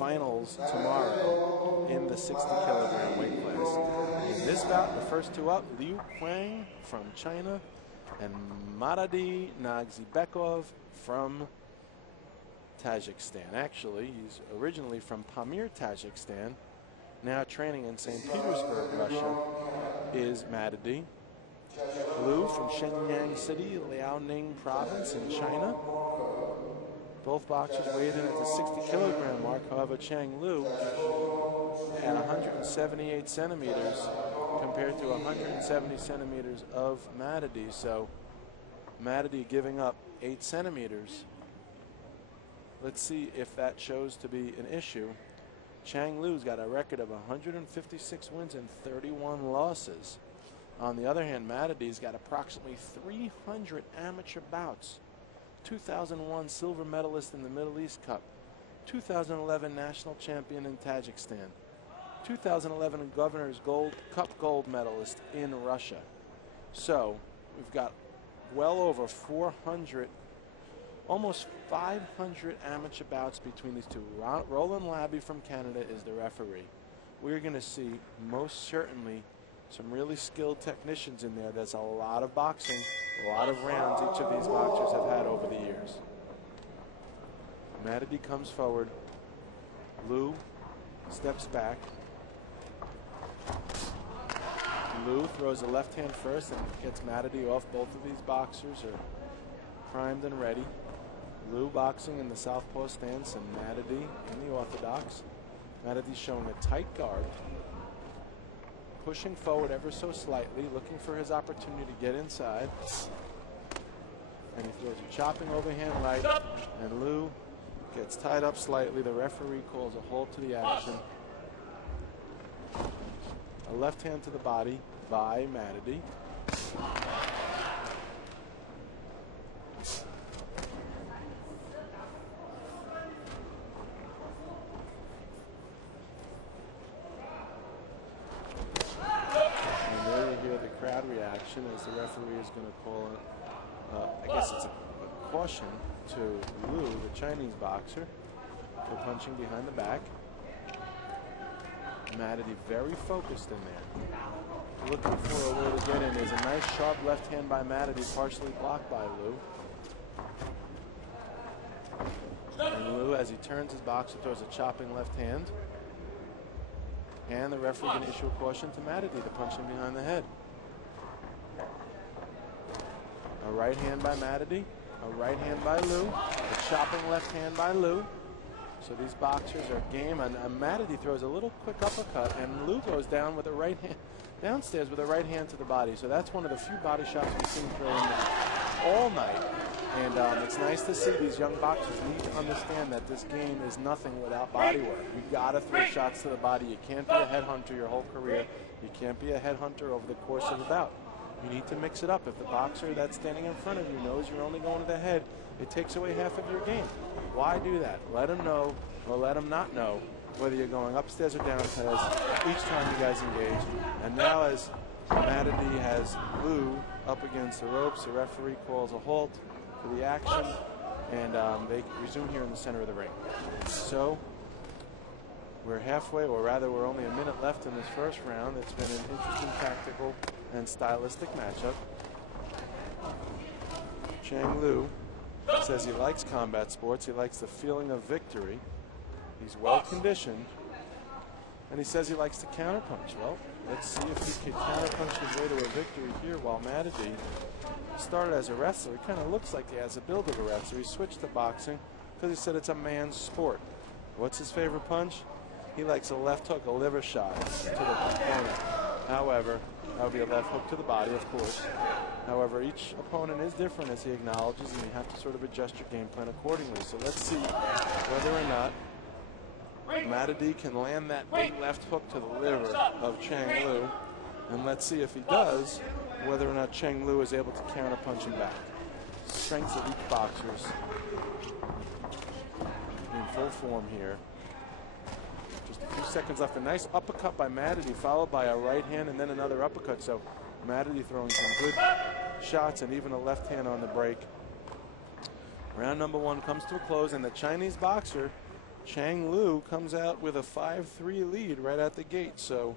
finals tomorrow in the 60-kilogram weight class. In this bout, the first two up, LIU Qiang from China and NAGZIBEKOV from Tajikistan. Actually, he's originally from Pamir, Tajikistan. Now training in St. Petersburg, Russia, is Matias. Liu from Shenyang City, Liaoning Province in China. Both boxers weighed in at the 60-kilogram mark. However, Chang Liu at 178 centimeters compared to 170 centimeters of Matias. So Matias giving up 8 centimeters. Let's see if that shows to be an issue. Chang Liu's got a record of 156 wins and 31 losses. On the other hand, Matias got approximately 300 amateur bouts. 2001 silver medalist in the Middle East Cup. 2011 national champion in Tajikistan. 2011 Governor's Cup gold medalist in Russia. So we've got well over 400, almost 500 amateur bouts between these two. Roland Labby from Canada is the referee. We're going to see most certainly some really skilled technicians in there. There's a lot of boxing, a lot of rounds each of these boxers have had over the years. Matias comes forward. Liu steps back. Liu throws a left hand first and gets Matias off. Both of these boxers are primed and ready. Liu boxing in the southpaw stance and Matias in the orthodox. Matias showing a tight guard, pushing forward ever so slightly, looking for his opportunity to get inside. And he throws a chopping overhand right, and Liu gets tied up slightly. The referee calls a halt to the action. A left hand to the body by Matias. Reaction as the referee is going to call it, I guess it's a caution to Liu, the Chinese boxer, for punching behind the back. Matias very focused in there. Looking for a way to get in. There's a nice sharp left hand by Matias, partially blocked by Liu. And Liu, as he turns his boxer, throws a chopping left hand. And the referee can issue a caution to Matias to punch him behind the head. A right hand by Matias, a right hand by Liu, a chopping left hand by Liu. So these boxers are game, and Matias throws a little quick uppercut, and Liu goes down with a right hand, downstairs with a right hand to the body. So that's one of the few body shots we've seen thrown all night. And it's nice to see these young boxers need to understand that this game is nothing without body work. You've got to throw shots to the body. You can't be a headhunter your whole career. You can't be a headhunter over the course of the bout. You need to mix it up. If the boxer that's standing in front of you knows you're only going to the head, it takes away half of your game. Why do that? Let him know or let him not know whether you're going upstairs or downstairs each time you guys engage. And now as Matias has Liu up against the ropes, the referee calls a halt to the action, and they resume here in the center of the ring. So we're halfway, or rather we're only a minute left in this first round. It's been an interesting tactical and stylistic matchup. Chang Liu says he likes combat sports. He likes the feeling of victory. He's well conditioned, and he says he likes to counterpunch. Well, let's see if he can counterpunch his way to a victory here. While Matias started as a wrestler, he kind of looks like he has a build of a wrestler. He switched to boxing because he said it's a man's sport. What's his favorite punch? He likes a left hook, a liver shot to the opponent. However, that would be a left hook to the body, of course. However, each opponent is different, as he acknowledges, and you have to sort of adjust your game plan accordingly. So let's see whether or not Matias can land that big left hook to the liver of Chang Liu. And let's see if he does, whether or not Chang Liu is able to counterpunch him back. Strengths of each boxers in full form here. Just a few seconds left. A nice uppercut by Matias, followed by a right hand and then another uppercut. So Matias throwing some good shots and even a left hand on the break. Round number one comes to a close, and the Chinese boxer Chang Lu comes out with a 5-3 lead right at the gate, so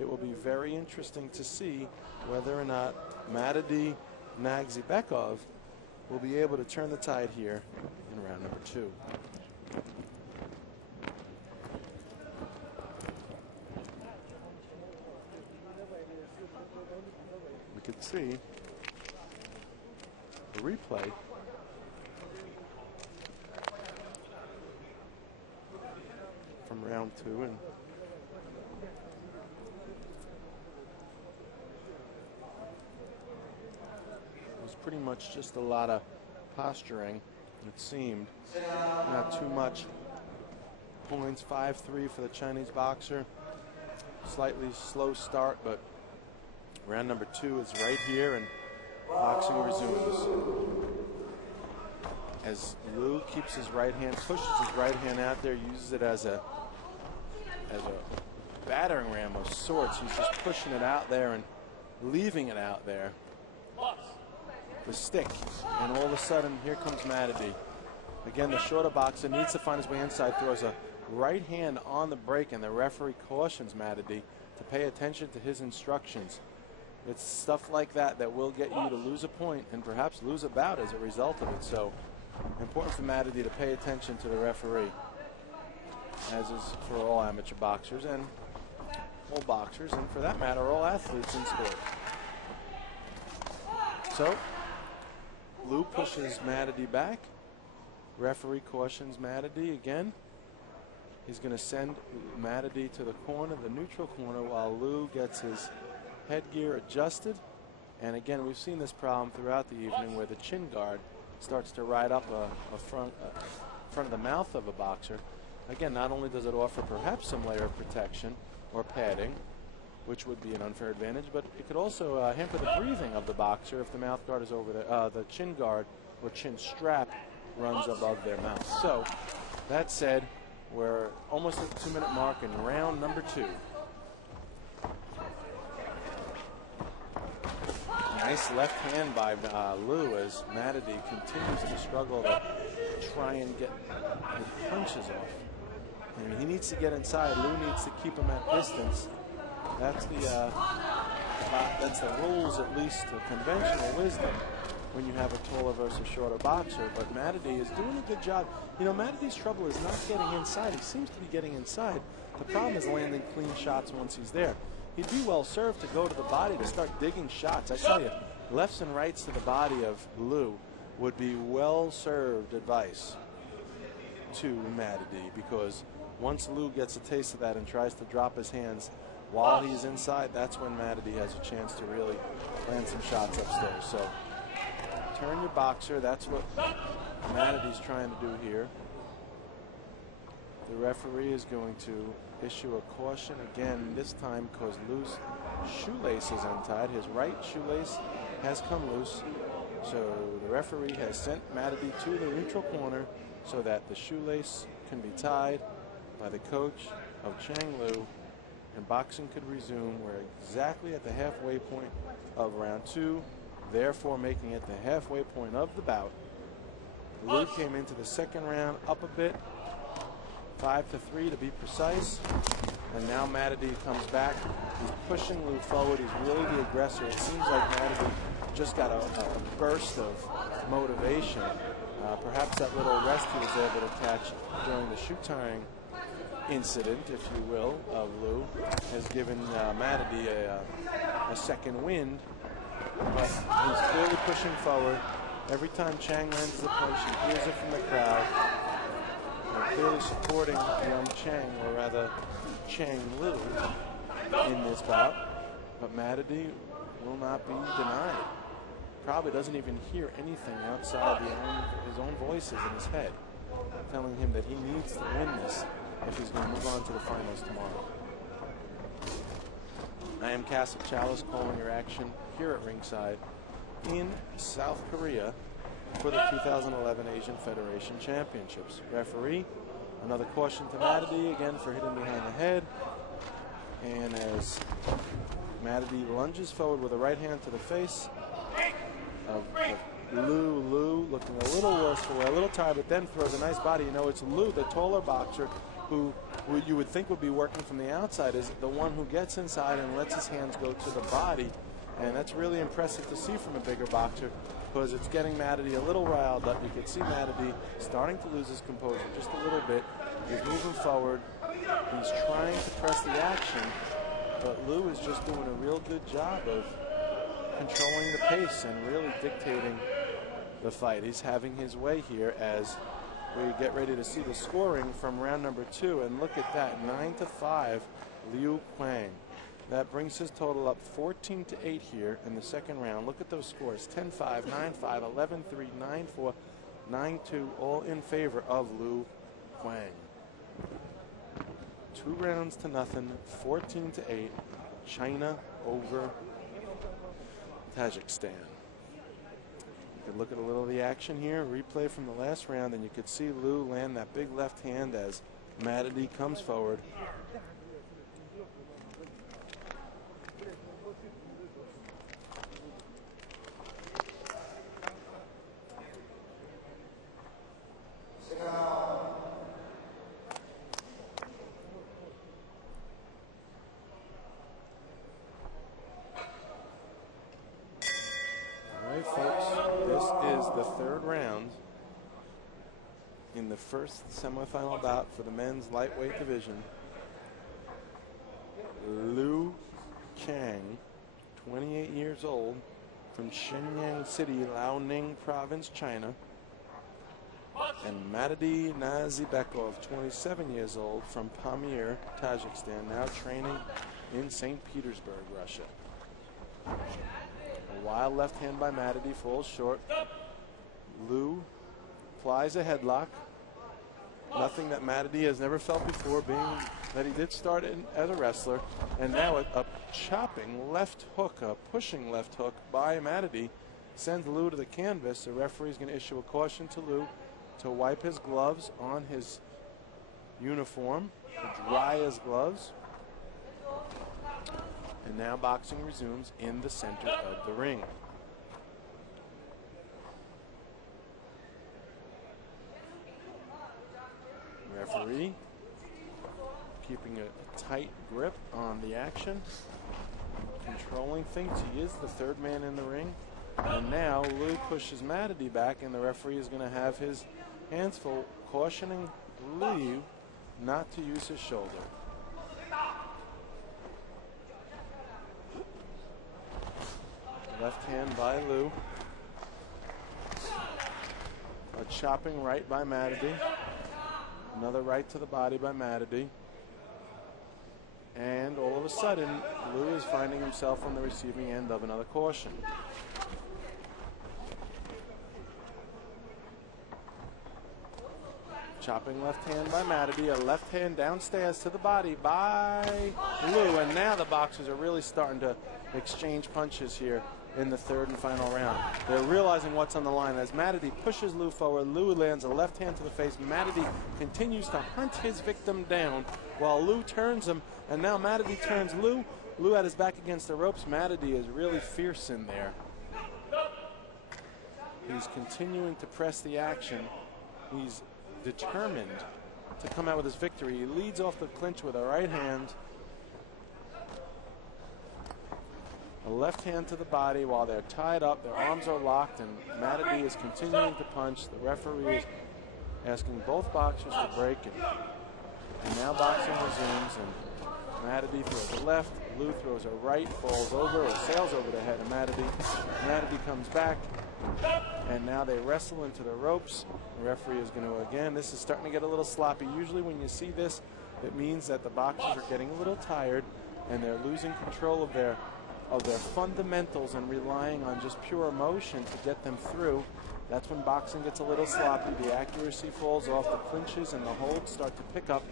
it will be very interesting to see whether or not NAGZIBEKOV will be able to turn the tide here in round number 2. We could see the replay from round 2, and it was pretty much just a lot of posturing, it seemed. Not too much points. 5-3 for the Chinese boxer. Slightly slow start, but round number 2 is right here, and boxing resumes. As Liu keeps his right hand, pushes his right hand out there, uses it as a battering ram of sorts. He's just pushing it out there and leaving it out there. The stick, and all of a sudden, here comes Matadi. Again, the shorter boxer needs to find his way inside, throws a right hand on the break, and the referee cautions Matadi to pay attention to his instructions. It's stuff like that that will get you to lose a point and perhaps lose a bout as a result of it. So, important for Matadi to pay attention to the referee, as is for all amateur boxers and all boxers, and for that matter, all athletes in sport. So, Liu pushes Matadi back. Referee cautions Matadi again. He's going to send Matadi to the corner, the neutral corner, while Liu gets his headgear adjusted. And again, we've seen this problem throughout the evening where the chin guard starts to ride up front of the mouth of a boxer. Again, not only does it offer perhaps some layer of protection or padding, which would be an unfair advantage, but it could also hamper the breathing of the boxer if the mouth guard is over the chin guard or chin strap runs above their mouth. So, that said, we're almost at the 2-minute mark in round number 2. Nice left hand by Liu as Matadi continues to struggle to try and get the punches off. I mean, he needs to get inside. Liu needs to keep him at distance. That's the rules, at least, of conventional wisdom when you have a taller versus shorter boxer. But Matadi is doing a good job. You know, Matadi's trouble is not getting inside. He seems to be getting inside. The problem is landing clean shots once he's there. He'd be well served to go to the body to start digging shots. I tell you, lefts and rights to the body of Liu would be well served advice to Matadi, because once Liu gets a taste of that and tries to drop his hands while he's inside, that's when Matadi has a chance to really land some shots upstairs. So turn your boxer. That's what Matadi's trying to do here. The referee is going to issue a caution again, this time because Liu's shoelace is untied. His right shoelace has come loose. So the referee has sent Matadi to the neutral corner so that the shoelace can be tied by the coach of Chang Liu, and boxing could resume. We're exactly at the halfway point of round 2, therefore making it the halfway point of the bout. Liu came into the second round up a bit, 5-3 to be precise, and now Matadi comes back. He's pushing Liu forward. He's really the aggressor. It seems like Matadi just got a burst of motivation. Perhaps that little rest he was able to catch during the shoe tying incident, if you will, of Liu has given Matadi a second wind. But he's clearly pushing forward. Every time Chang lands the punch, he hears it from the crowd. They're clearly supporting young Chang, or rather Chang Liu, in this bout. But Matadi will not be denied. Probably doesn't even hear anything outside his own voices in his head, telling him that he needs to win this if he's going to move on to the finals tomorrow. I am Castle Chalice, calling your action here at ringside in South Korea for the 2011 Asian Federation Championships. Referee, another caution to Matadi, again for hitting behind the head. And as Matadi lunges forward with a right hand to the face of Liu looking a little worse for wear, a little tired, but then throws a nice body. You know, it's Liu, the taller boxer, who you would think would be working from the outside, is the one who gets inside and lets his hands go to the body. And that's really impressive to see from a bigger boxer, because it's getting Matty a little riled up. You can see Matty starting to lose his composure just a little bit. He's moving forward. He's trying to press the action, but Liu is just doing a real good job of controlling the pace and really dictating the fight. He's having his way here as we get ready to see the scoring from round number 2. And look at that, 9-5, LIU Qiang. That brings his total up 14-8 here in the second round. Look at those scores, 10-5, 9-5, 11-3, 9-4, 9-2, all in favor of LIU Qiang. 2 rounds to nothing, 14-8, China over Tajikistan. You could look at a little of the action here, replay from the last round, and you could see Liu land that big left hand as Matty comes forward. In the first semifinal bout for the men's lightweight division. LIU Qiang, 28 years old, from Shenyang City, Liaoning Province, China. And Matias NAGZIBEKOV, 27 years old, from Pamir, Tajikistan, now training in St. Petersburg, Russia. A wild left hand by Matias, falls short. Liu applies a headlock. Nothing that Matty has never felt before, being that he did start as a wrestler. And now a chopping left hook, a pushing left hook by Matty sends Liu to the canvas. The referee is going to issue a caution to Liu to wipe his gloves on his uniform, to dry his gloves. And now boxing resumes in the center of the ring. Referee keeping a tight grip on the action, controlling things. He is the third man in the ring. And now Liu pushes Matty back, and the referee is going to have his hands full, cautioning Liu not to use his shoulder. Left hand by Liu. A chopping right by Matty. Another right to the body by Matty. And all of a sudden, Liu is finding himself on the receiving end of another caution. Chopping left hand by Matty. A left hand downstairs to the body by Liu. And now the boxers are really starting to exchange punches here in the third and final round. They're realizing what's on the line as Matty pushes Liu forward. Liu lands a left hand to the face. Matty continues to hunt his victim down while Liu turns him, and now Matty turns Liu. Liu had his back against the ropes. Matty is really fierce in there. He's continuing to press the action. He's determined to come out with his victory. He leads off the clinch with a right hand. A left hand to the body while they're tied up. Their arms are locked, and Matty is continuing to punch. The referee is asking both boxers to break it. And now boxing resumes, and Matty throws a left. Liu throws a right, falls over or sails over the head of Matty. Matty comes back, and now they wrestle into the ropes. The referee is going to, again, this is starting to get a little sloppy. Usually when you see this, it means that the boxers are getting a little tired, and they're losing control of their fundamentals and relying on just pure emotion to get them through. That's when boxing gets a little sloppy. The accuracy falls off, the clinches and the holds start to pick up,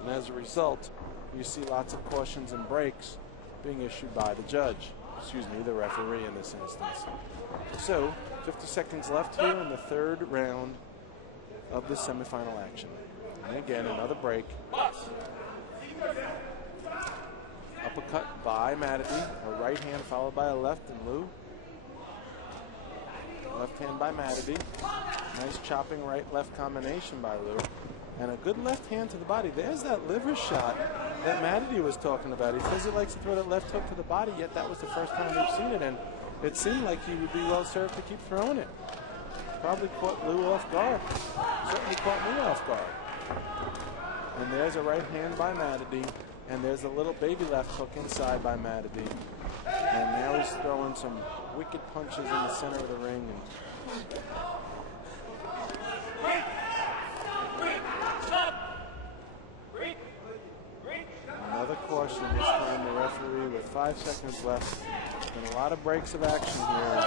and as a result, you see lots of cautions and breaks being issued by the judge. Excuse me, the referee in this instance. So, 50 seconds left here in the third round of the semifinal action. And again, another break. Uppercut by Matty, a right hand followed by a left, and Liu Left hand by Matady. Nice chopping right-left combination by Liu. And a good left hand to the body. There's that liver shot that Matady was talking about. He says he likes to throw that left hook to the body, yet that was the first time we've seen it. And it seemed like he would be well served to keep throwing it. Probably caught Liu off guard. Certainly caught me off guard. And there's a right hand by Matady. And there's a little baby left hook inside by Matady. And now he's throwing some wicked punches in the center of the ring. Another caution, this time the referee with 5 seconds left. And a lot of breaks of action here.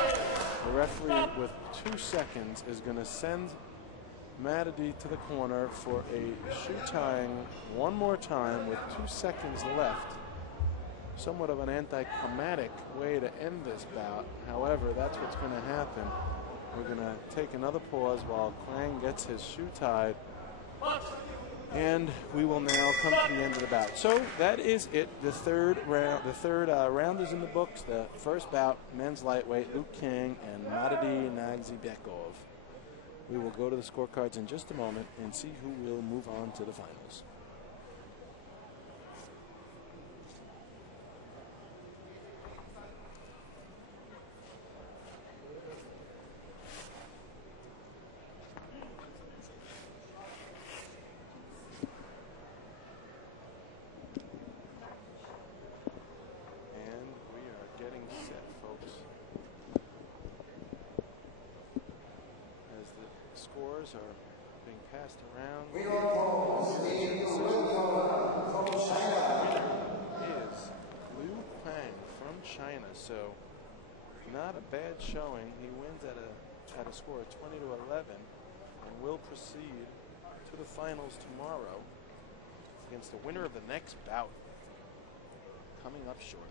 The referee with 2 seconds is going to send Matady to the corner for a shoe tying one more time with 2 seconds left. Somewhat of an anticlimactic way to end this bout. However, that's what's going to happen. We're going to take another pause while Kang gets his shoe tied. And we will now come to the end of the bout. So that is it. The third round is in the books. The first bout, men's lightweight, LIU Qiang and NAGZIBEKOV. We will go to the scorecards in just a moment and see who will move on to the finals. Are being passed around. The is LIU Qiang from China, so not a bad showing. He wins at a score of 20-11 and will proceed to the finals tomorrow against the winner of the next bout coming up shortly.